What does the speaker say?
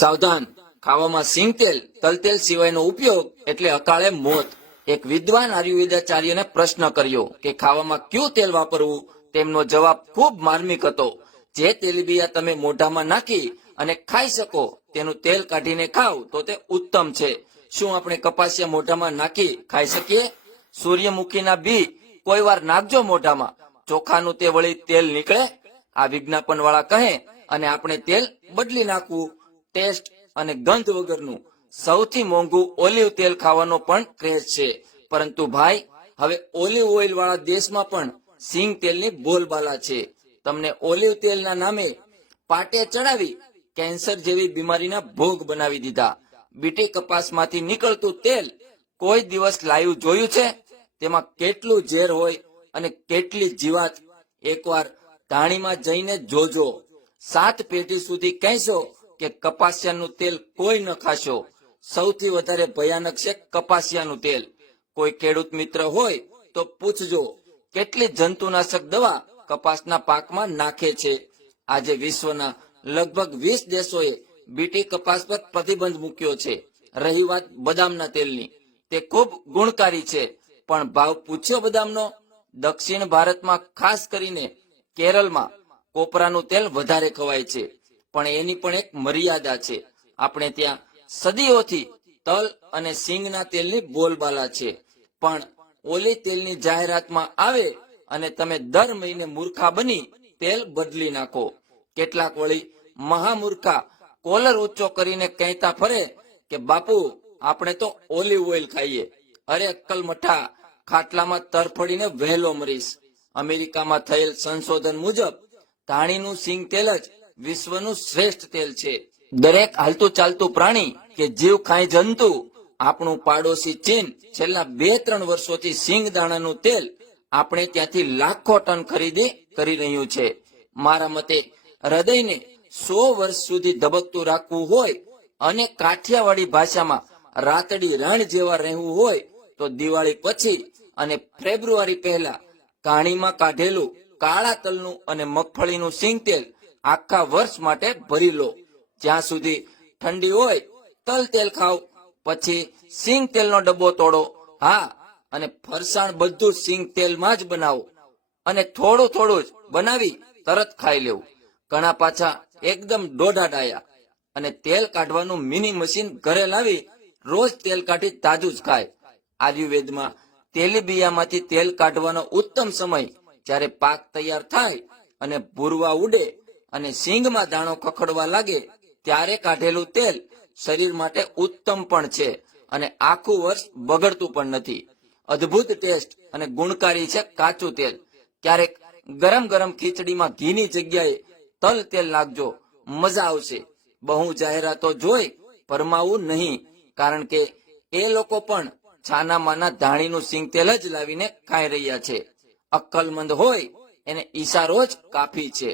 સાવધાન. ખાવામાં સિંગ તેલ તલતેલ સિવાયનો ઉપયોગ એટલે અકાળે મોત. એક વિદ્વાન આયુર્વેદાચાર્યને પ્રશ્ન કર્યો કે ખાવામાં કયું તેલ વાપરવું? તેમનો જવાબ ખૂબ માર્મિક હતો. જે તેલબિયા તમે મોઢામાં નાખી અને ખાઈ શકો, તેનું તેલ કાઢીને ખાવ તો તે ઉત્તમ છે. શું આપણે કપાસિયા મોઢામાં નાખી ખાઈ શકીએ? સૂર્યમુખીના બી કોઈ વાર નાખજો મોઢામાં. ચોખાનું તે વળી તેલ નીકળે. આ વિજ્ઞાપન વાળા કહે, અને આપણે તેલ બદલી નાખવું. ટેસ્ટ અને ગંધ વગરનું સૌથી મોંઘું ઓલિવ તેલ ખાવાનો પણ ક્રેઝ છે. પરંતુ ભાઈ, હવે ઓલિવ ઓઇલ વાળા દેશમાં પણ સિંગ તેલની બોલબાલા છે. તમને ઓલિવ તેલના નામે પાટે ચડાવી કેન્સર જેવી બીમારીના ભોગ બનાવી દીધા. બીટી કપાસમાંથી નીકળતું તેલ કોઈ દિવસ લાઈવ જોયું છે? તેમાં કેટલું ઝેર હોય અને કેટલી જીવાત? એકવાર ધાણીમાં જઈને જોજો. સાત પેઢી સુધી કહેશો કે કપાસિયાનું તેલ કોઈ ન ખાશો. સૌથી વધારે ભયાનક છે કપાસિયાનું તેલ. કોઈ ખેડૂત મિત્ર હોય તો પૂછજો, કેટલી જંતુનાશક દવા કપાસના પાકમાં નાખે છે? આજે વિશ્વના લગભગ વીસ દેશોએ બીટી કપાસ પર પ્રતિબંધ મૂક્યો છે. રહી વાત બદામના તેલની. તે ખૂબ ગુણકારી છે. પણ ભાવ પૂછ્યો બદામનો? દક્ષિણ ભારતમાં ખાસ કરીને કેરળમાં કોપરાનું તેલ વધારે ખવાય છે. પણ એની પણ એક મર્યાદા છે. આપણે ત્યાં સદીઓથી તલ અને સિંગના તેલની બોલબાલા છે. પણ ઓલી તેલની જાહેરાતમાં આવે અને તમે દર મહિને મૂર્ખા બની તેલ બદલી નાખો. કેટલાક વળી મહામૂર્ખા કોલર ઊંચો કરીને કહેતા ફરે કે, બાપુ, આપણે તો ઓલિવ ઓઇલ ખાઈએ. અરે, અક્કલ મઠા, ખાટલામાં તરફડીને વહેલો મરીશ. અમેરિકામાં થયેલ સંશોધન મુજબ, ધાણીનું સિંગ તેલ જ વિશ્વનું શ્રેષ્ઠ તેલ છે. દરેક હાલતું ચાલતું પ્રાણી કે જીવ ખાય જંતુ, આપણું પાડોશી ચીન છેલ્લા બે ત્રણ વર્ષોથી સિંગ દાણાનું તેલ આપણે ત્યાંથી લાખો ટન ખરીદી કરી રહ્યું છે. મારા મતે હૃદયને સો વર્ષ સુધી ધબકતું રાખવું હોય અને કાઠિયાવાડી ભાષામાં રાતડી રણ જેવા રહેવું હોય તો દિવાળી પછી અને ફેબ્રુઆરી પહેલા કાણીમાં કાઢેલું કાળા તલનું અને મગફળીનું સિંગ તેલ આખા વર્ષ માટે ભરી લો. જ્યાં સુધી ઠંડી હોય, તલ તેલ ખાવ પછી સિંગ તેલનો ડબ્બો તોડો. હા, અને ફરસાણ બધું સિંગ તેલમાં જ બનાવો. અને થોડું થોડું જ બનાવી તરત ખાઈ લેવું. ઘણા પાછા એકદમ દોઢા ડાયા. અને તેલ કાઢવાનું મિની મશીન ઘરે લાવી રોજ તેલ કાઢી તાજું જ ખાય. આયુર્વેદમાં તેલીબિયામાંથી તેલ કાઢવાનો ઉત્તમ સમય જ્યારે પાક તૈયાર થાય અને ભૂરવા ઉડે અને સિંગમાં દાણો ખખડવા લાગે ત્યારે કાઢેલું તેલ શરીર માટે ઉત્તમ પણ છે અને આખું વર્ષ બગડતું પણ નથી. અદ્ભુત ટેસ્ટ અને ગુણકારી છે કાચું તેલ. ક્યારેક ગરમ ગરમ ખીચડીમાં ઘીની જગ્યાએ તલ તેલ નાખજો. મજા આવશે. બહુ જાહેરાતો જોઈ પરમાવું નહીં, કારણ કે એ લોકો પણ છાનામાના ધાણીનું સિંગ તેલ જ લાવીને ખાઈ રહ્યા છે. અક્કલમંદ હોય, એને ઈશારો જ કાફી છે.